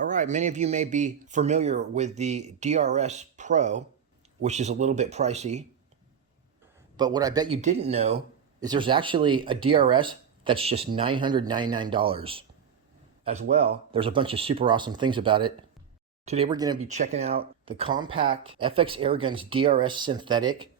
All right, many of you may be familiar with the DRS Pro, which is a little bit pricey. But what I bet you didn't know is there's actually a DRS that's just $999 as well. There's a bunch of super awesome things about it. Today we're going to be checking out the compact FX Airguns DRS Synthetic.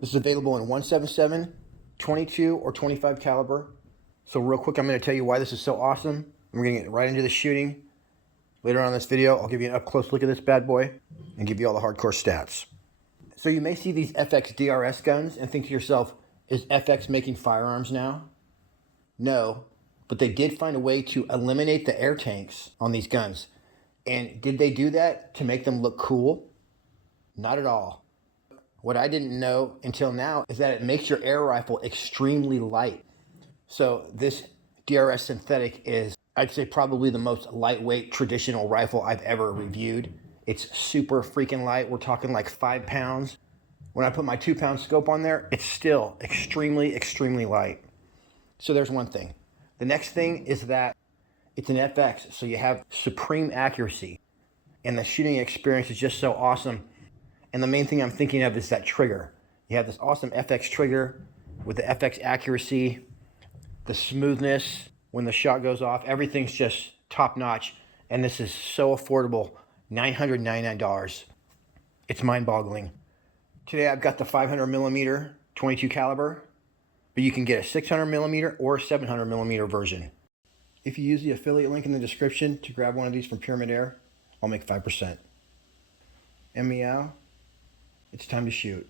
This is available in 177, 22, or 25 caliber. So real quick, I'm going to tell you why this is so awesome. We're going to get right into the shooting. Later on in this video, I'll give you an up-close look at this bad boy and give you all the hardcore stats. So you may see these FX DRS guns and think to yourself, is FX making firearms now? No, but they did find a way to eliminate the air tanks on these guns. And did they do that to make them look cool? Not at all. What I didn't know until now is that it makes your air rifle extremely light. So this DRS Synthetic is, I'd say, probably the most lightweight traditional rifle I've ever reviewed. It's super freaking light. We're talking like 5 pounds. When I put my 2-pound scope on there, it's still extremely, extremely light. So there's one thing. The next thing is that it's an FX, so you have supreme accuracy. And the shooting experience is just so awesome. And the main thing I'm thinking of is that trigger. You have this awesome FX trigger with the FX accuracy, the smoothness when the shot goes off. Everything's just top notch. And this is so affordable. $999. It's mind-boggling. Today I've got the 500 millimeter 22 caliber, but you can get a 600 millimeter or 700 millimeter version. If you use the affiliate link in the description to grab one of these from Pyramid Air, I'll make 5%. And meow, it's time to shoot.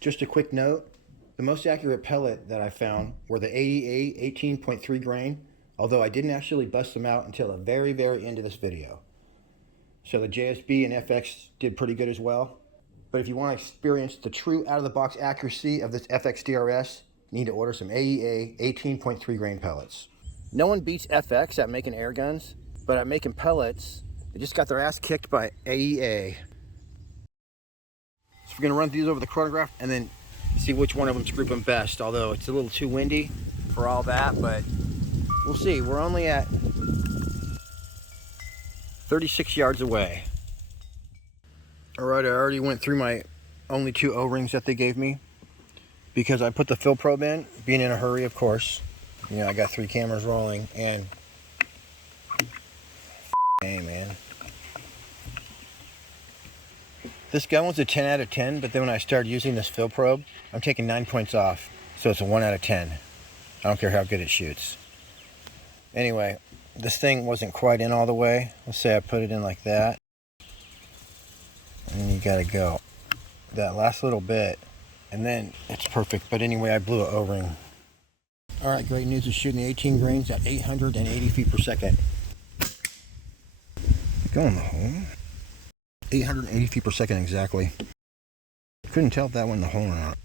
Just a quick note, the most accurate pellet that I found were the 88 18.3 grain, although I didn't actually bust them out until the very, very end of this video. So the JSB and FX did pretty good as well. But if you want to experience the true out-of-the-box accuracy of this FX DRS, you need to order some AEA 18.3 grain pellets. No one beats FX at making air guns, but at making pellets, they just got their ass kicked by AEA. So we're going to run these over the chronograph and then see which one of them's grouping best, although it's a little too windy for all that, but we'll see. We're only at 36 yards away. All right, I already went through my only 2 O-rings that they gave me because I put the fill probe in, being in a hurry, of course. You know, I got 3 cameras rolling, and hey, man. This gun was a 10 out of 10, but then when I started using this fill probe, I'm taking 9 points off, so it's a 1 out of 10. I don't care how good it shoots. Anyway, this thing wasn't quite in all the way. Let's say I put it in like that. And then you gotta go that last little bit, and then it's perfect. But anyway, I blew an O-ring. All right, great news is shooting the 18 grains at 880 feet per second. Go in the hole. 880 feet per second exactly. Couldn't tell if that went in the hole or not.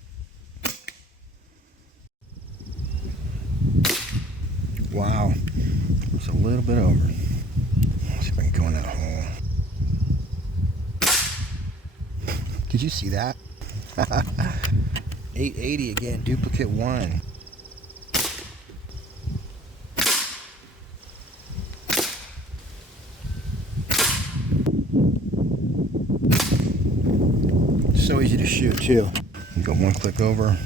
Wow, it's a little bit over. Let's see if I can go in that hole. Did you see that? 880 again, duplicate 1. So easy to shoot too. You go 1 click over.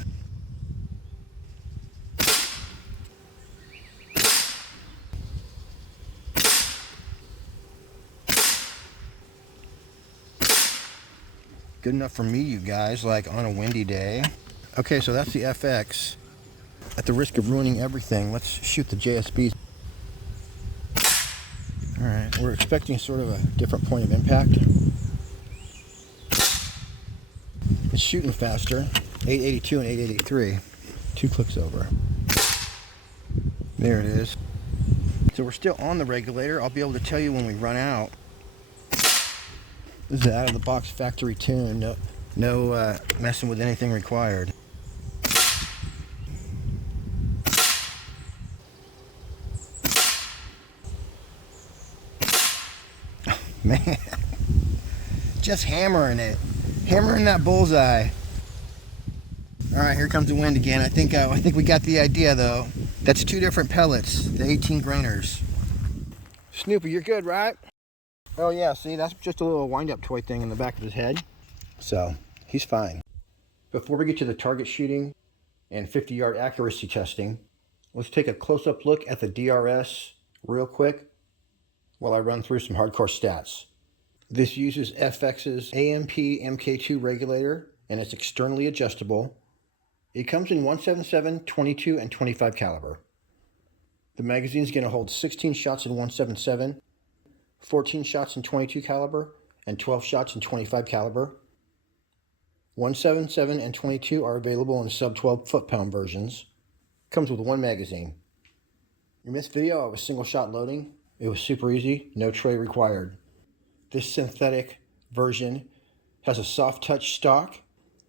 Good enough for me, you guys, like on a windy day. Okay, so that's the FX. At the risk of ruining everything, let's shoot the JSB. All right, we're expecting sort of a different point of impact. It's shooting faster, 882 and 883. 2 clicks over. There it is. So we're still on the regulator. I'll be able to tell you when we run out. This is an out-of-the-box factory tune. No messing with anything required. Oh, man, just hammering it, hammering that bullseye. All right, here comes the wind again. I think we got the idea though. That's 2 different pellets, the 18 grainers. Snoopy, you're good, right? Oh yeah, see, that's just a little wind-up toy thing in the back of his head. So, he's fine. Before we get to the target shooting and 50-yard accuracy testing, let's take a close-up look at the DRS real quick while I run through some hardcore stats. This uses FX's AMP MK2 regulator, and it's externally adjustable. It comes in 177, 22, and 25 caliber. The magazine's going to hold 16 shots in 177, 14 shots in 22 caliber, and 12 shots in 25 caliber. 177 and 22 are available in sub-12 foot-pound versions. Comes with one magazine. In this video, I was single shot loading. It was super easy, no tray required. This synthetic version has a soft touch stock.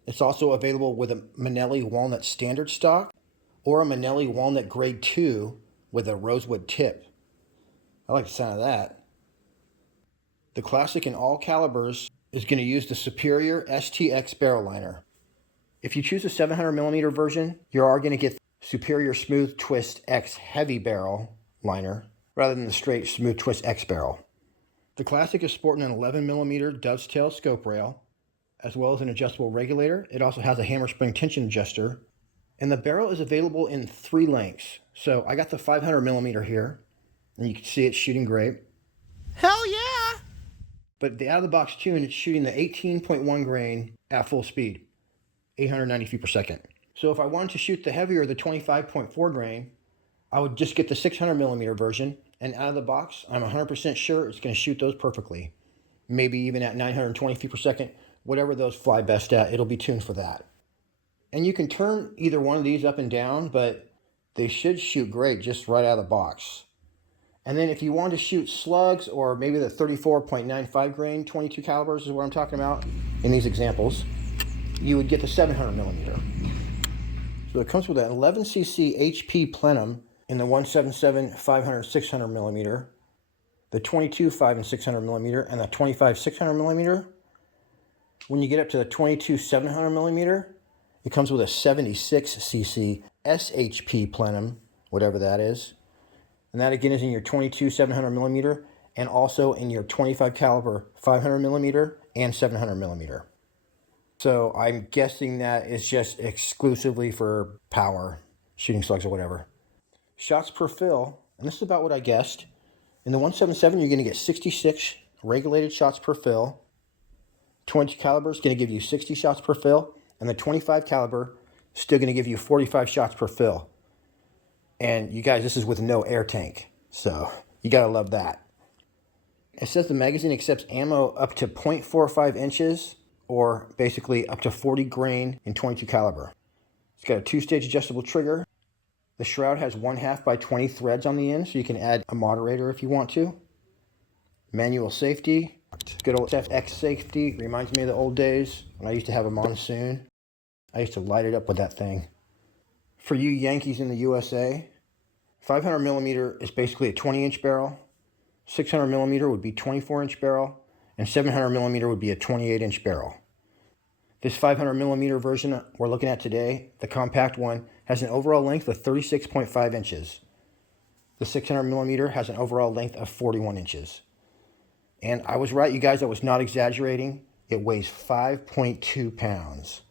It's also available with a Manelli Walnut Standard stock or a Manelli Walnut Grade 2 with a rosewood tip. I like the sound of that. The classic in all calibers is going to use the Superior STX barrel liner. If you choose a 700mm version, you are going to get Superior Smooth Twist X heavy barrel liner rather than the straight Smooth Twist X barrel. The Classic is sporting an 11mm dovetail scope rail, as well as an adjustable regulator. It also has a hammer spring tension adjuster, and the barrel is available in 3 lengths. So I got the 500mm here, and you can see it's shooting great. Hell yeah! But the out-of-the-box tune, it's shooting the 18.1 grain at full speed, 890 feet per second. So if I wanted to shoot the heavier, the 25.4 grain, I would just get the 600mm version, and out of the box, I'm 100% sure it's going to shoot those perfectly. Maybe even at 920 feet per second, whatever those fly best at, it'll be tuned for that. And you can turn either one of these up and down, but they should shoot great just right out of the box. And then if you want to shoot slugs, or maybe the 34.95 grain 22 calibers is what I'm talking about in these examples, you would get the 700mm. So it comes with an 11cc HP plenum in the 177, 500, 600mm, the 22, 5 and 600mm, and the 25, 600mm. When you get up to the 22, 700mm, it comes with a 76cc SHP plenum, whatever that is. And that again is in your 22, 700mm, and also in your 25 caliber 500mm and 700mm. So I'm guessing that is just exclusively for power, shooting slugs or whatever. Shots per fill, and this is about what I guessed. In the 177, you're going to get 66 regulated shots per fill. 20 caliber is going to give you 60 shots per fill, and the 25 caliber is still going to give you 45 shots per fill. And you guys, this is with no air tank, so you got to love that. It says the magazine accepts ammo up to 0.45 inches, or basically up to 40 grain in 22 caliber. It's got a 2-stage adjustable trigger. The shroud has 1/2 by 20 threads on the end, so you can add a moderator if you want to. Manual safety. Good old FX safety. Reminds me of the old days when I used to have a monsoon. I used to light it up with that thing. For you Yankees in the USA, 500mm is basically a 20-inch barrel. 600mm would be 24-inch barrel. And 700mm would be a 28-inch barrel. This 500mm version we're looking at today, the compact one, has an overall length of 36.5 inches. The 600mm has an overall length of 41 inches. And I was right, you guys, I was not exaggerating. It weighs 5.2 pounds.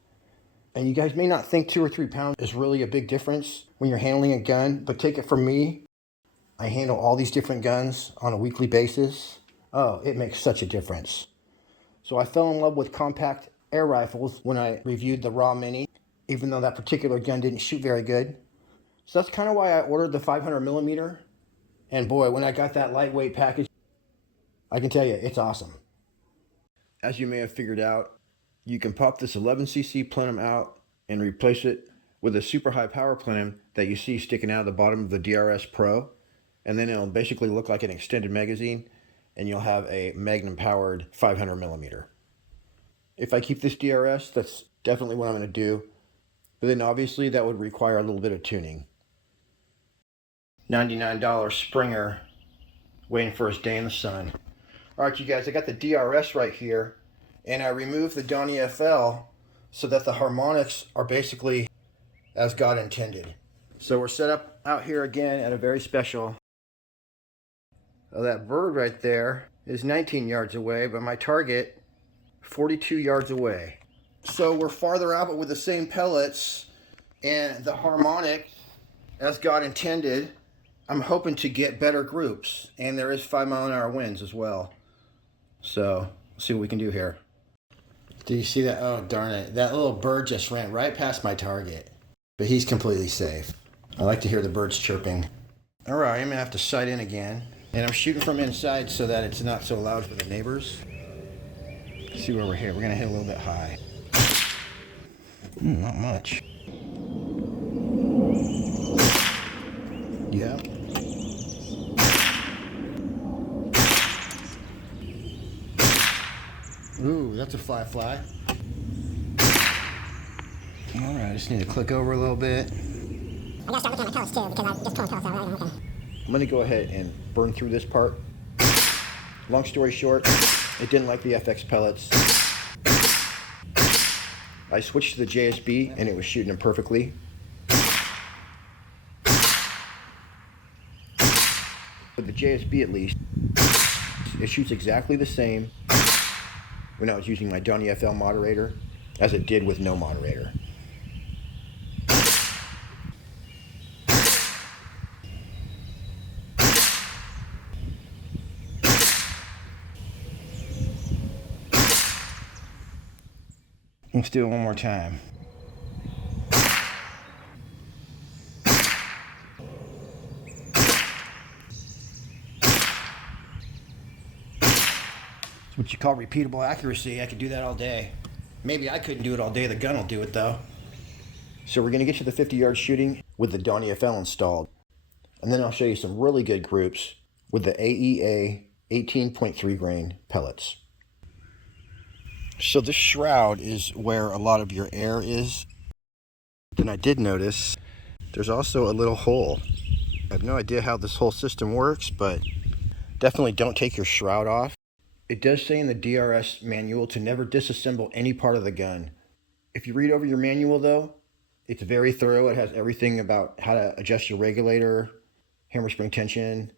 And you guys may not think 2 or 3 pounds is really a big difference when you're handling a gun, but take it from me. I handle all these different guns on a weekly basis. Oh, it makes such a difference. So I fell in love with compact air rifles when I reviewed the Raw Mini, even though that particular gun didn't shoot very good. So that's kind of why I ordered the 500mm. And boy, when I got that lightweight package, I can tell you, it's awesome. As you may have figured out, you can pop this 11cc plenum out and replace it with a super high power plenum that you see sticking out of the bottom of the DRS Pro. And then it'll basically look like an extended magazine, and you'll have a Magnum powered 500mm. If I keep this DRS, that's definitely what I'm going to do. But then obviously that would require a little bit of tuning. $99 Springer, waiting for his day in the sun. Alright you guys, I got the DRS right here, and I removed the Donnie FL so that the harmonics are basically as God intended. So we're set up out here again at a very special. Oh, that bird right there is 19 yards away, but my target 42 yards away. So we're farther out, but with the same pellets and the harmonic as God intended. I'm hoping to get better groups, and there is 5-mile-an-hour winds as well. So let's see what we can do here. Do you see that? Oh, darn it. That little bird just ran right past my target, but he's completely safe. I like to hear the birds chirping. All right, I'm gonna have to sight in again, and I'm shooting from inside so that it's not so loud for the neighbors. Let's see where we're here. We're gonna hit a little bit high. Not much. Yeah. Ooh, that's a fly. All right, I just need to click over a little bit. I gotta start looking at my pellets too, because I just tore my pellets out. Right? Okay. I'm gonna go ahead and burn through this part. Long story short, it didn't like the FX pellets. I switched to the JSB and it was shooting them perfectly. With the JSB at least, it shoots exactly the same when I was using my Donnie FL moderator as it did with no moderator. Let's do it one more time. It's what you call repeatable accuracy. I could do that all day. Maybe I couldn't do it all day. The gun will do it though. So we're gonna get to the 50-yard shooting with the Donnie FL installed. And then I'll show you some really good groups with the AEA 18.3 grain pellets. So this shroud is where a lot of your air is. Then I did notice there's also a little hole. I have no idea how this whole system works, but definitely don't take your shroud off. It does say in the DRS manual to never disassemble any part of the gun. If you read over your manual though, it's very thorough. It has everything about how to adjust your regulator, hammer spring tension,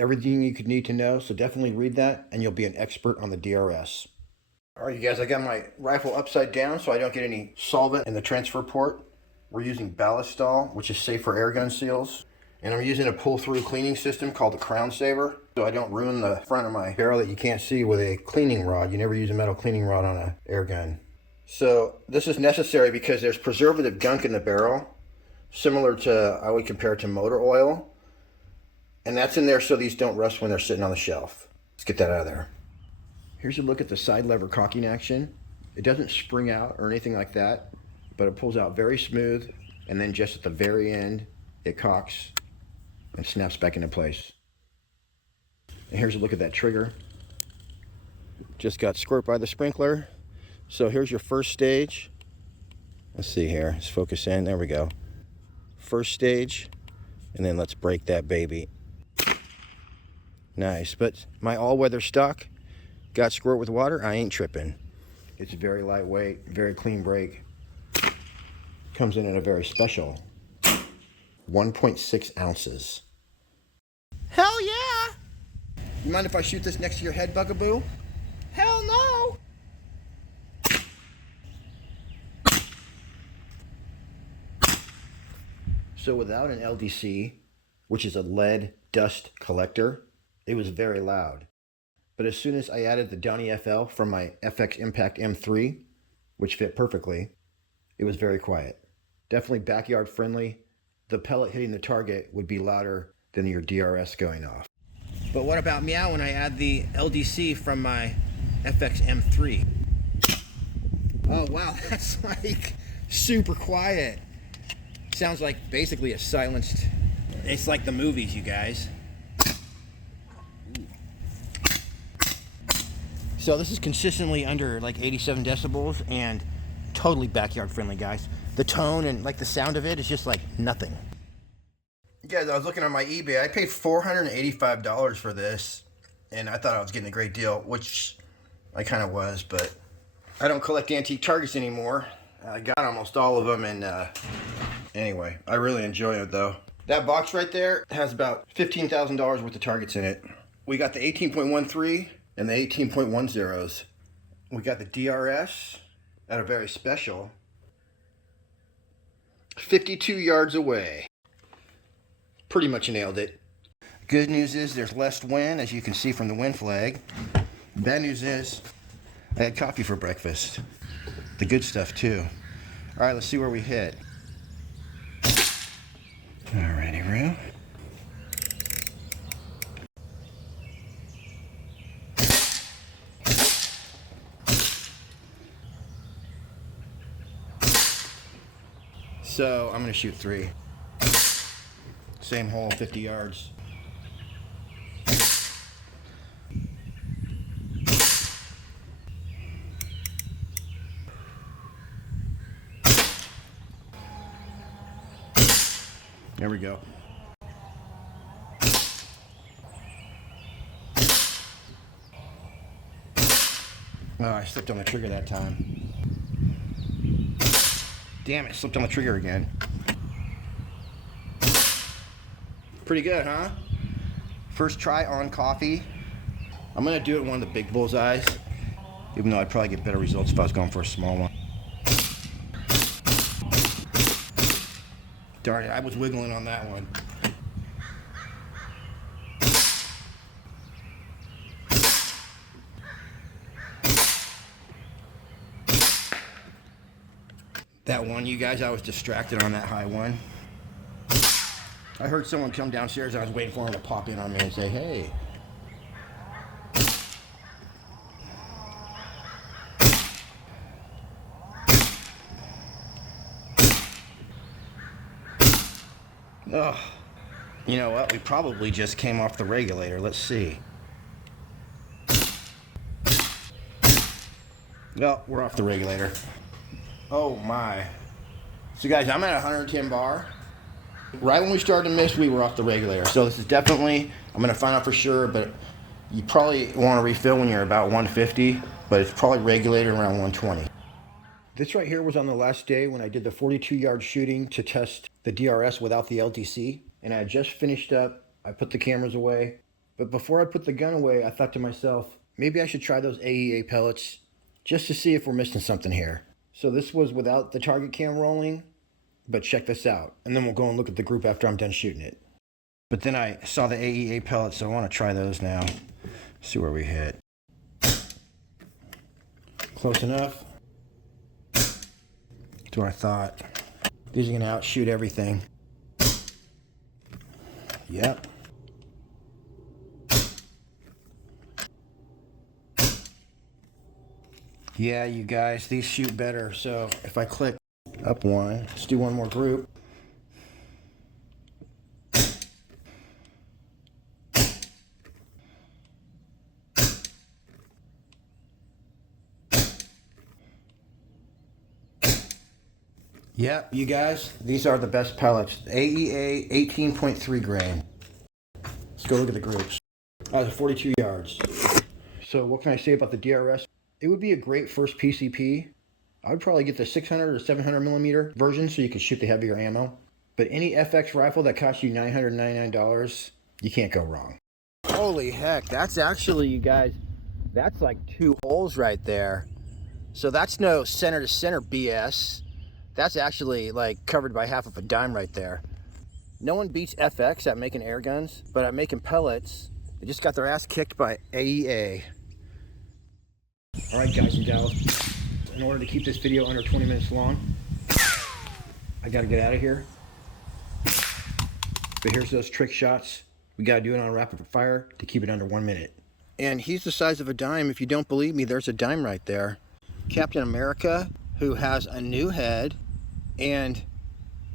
everything you could need to know. So definitely read that and you'll be an expert on the DRS. All right, you guys, I got my rifle upside down so I don't get any solvent in the transfer port. We're using Ballistol, which is safe for airgun seals. And I'm using a pull-through cleaning system called the Crown Saver, so I don't ruin the front of my barrel that you can't see with a cleaning rod. You never use a metal cleaning rod on an airgun. So this is necessary because there's preservative gunk in the barrel, similar to, I would compare it to motor oil. And that's in there so these don't rust when they're sitting on the shelf. Let's get that out of there. Here's a look at the side lever cocking action. It doesn't spring out or anything like that, but it pulls out very smooth, and then just at the very end, it cocks and snaps back into place. And here's a look at that trigger. Just got squirt by the sprinkler. So here's your first stage. Let's see here, let's focus in, there we go. First stage, and then let's break that baby. Nice, but my all-weather stock got squirt with water, I ain't tripping. It's very lightweight, very clean break. Comes in at a very special 1.6 ounces. Hell yeah! You mind if I shoot this next to your head, Bugaboo? Hell no! So without an LDC, which is a lead dust collector, it was very loud. But as soon as I added the Donnie FL from my FX Impact M3, which fit perfectly, it was very quiet. Definitely backyard friendly. The pellet hitting the target would be louder than your DRS going off. But what about meow when I add the LDC from my FX M3? Oh wow, that's like super quiet. Sounds like basically a silenced, it's like the movies, you guys. So this is consistently under like 87 decibels and totally backyard friendly, guys. The tone and like the sound of it is just like nothing. Guys, I was looking on my eBay. I paid $485 for this, and I thought I was getting a great deal, which I kind of was, but I don't collect antique targets anymore. I got almost all of them, and anyway, I really enjoy it though. That box right there has about $15,000 worth of targets in it. We got the 18.13 and the 18.10s. We got the DRS at a very special 52 yards away. Pretty much nailed it. Good news is there's less wind, as you can see from the wind flag. Bad news is I had coffee for breakfast. The good stuff too. All right, let's see where we hit. Alrighty, Roo. So I'm gonna shoot 3. Same hole, 50 yards. There we go. Oh, I slipped on the trigger that time. Damn it, slipped on the trigger again. Pretty good, huh? First try on coffee. I'm gonna do it in one of the big bullseyes, even though I'd probably get better results if I was going for a small one. Darn it, I was wiggling on that one. That one, you guys, I was distracted on that high one. I heard someone come downstairs and I was waiting for him to pop in on me and say, hey. Ugh. You know what? We probably just came off the regulator. Let's see. Well, we're off the regulator. Oh my. So guys, I'm at 110 bar. Right when we started to miss, we were off the regulator. So this is definitely, I'm gonna find out for sure, but you probably want to refill when you're about 150, but it's probably regulated around 120. This right here was on the last day when I did the 42-yard shooting to test the DRS without the LTC. And I had just finished up. I put the cameras away. But before I put the gun away, I thought to myself, maybe I should try those AEA pellets just to see if we're missing something here. So this was without the target cam rolling, but check this out. And then we'll go and look at the group after I'm done shooting it. But then I saw the AEA pellets, so I want to try those now. See where we hit. Close enough. That's what I thought. These are gonna outshoot everything. Yep. Yeah, you guys, these shoot better. So if I click up one, let's do one more group. Yep, you guys, these are the best pellets. AEA 18.3 grain. Let's go look at the groups. That was 42 yards. So what can I say about the DRS? It would be a great first PCP. I would probably get the 600 or 700 millimeter version so you could shoot the heavier ammo. But any FX rifle that costs you $999, you can't go wrong. Holy heck, that's actually, you guys, that's like 2 holes right there. So that's no center to center BS. That's actually like covered by half of a dime right there. No one beats FX at making air guns, but at making pellets, they just got their ass kicked by AEA. All right, guys and gals, in order to keep this video under 20 minutes long, I gotta get out of here. But here's those trick shots. We gotta do it on rapid fire to keep it under 1 minute. And he's the size of a dime. If you don't believe me, there's a dime right there. Captain America, who has a new head, and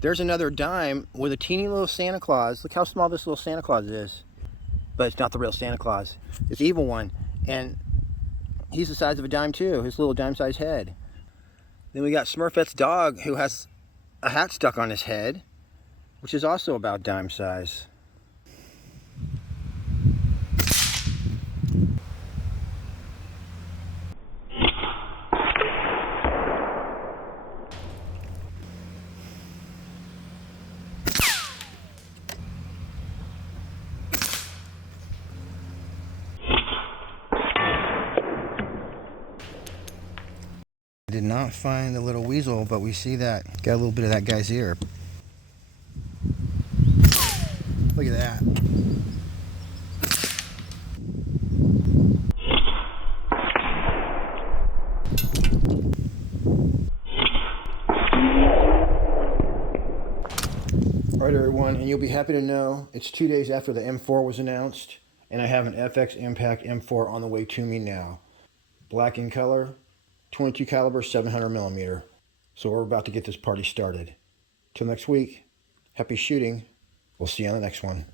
there's another dime with a teeny little Santa Claus. Look how small this little Santa Claus is. But it's not the real Santa Claus. It's the evil one. And he's the size of a dime too, his little dime-sized head. Then we got Smurfette's dog, who has a hat stuck on his head, which is also about dime size. did not find the little weasel, but we see that. Got a little bit of that guy's ear. Look at that. Alright everyone, and you'll be happy to know it's 2 days after the M4 was announced, and I have an FX Impact M4 on the way to me now. Black in color, 22 caliber, 700 millimeter. So we're about to get this party started. Till next week, happy shooting. We'll see you on the next one.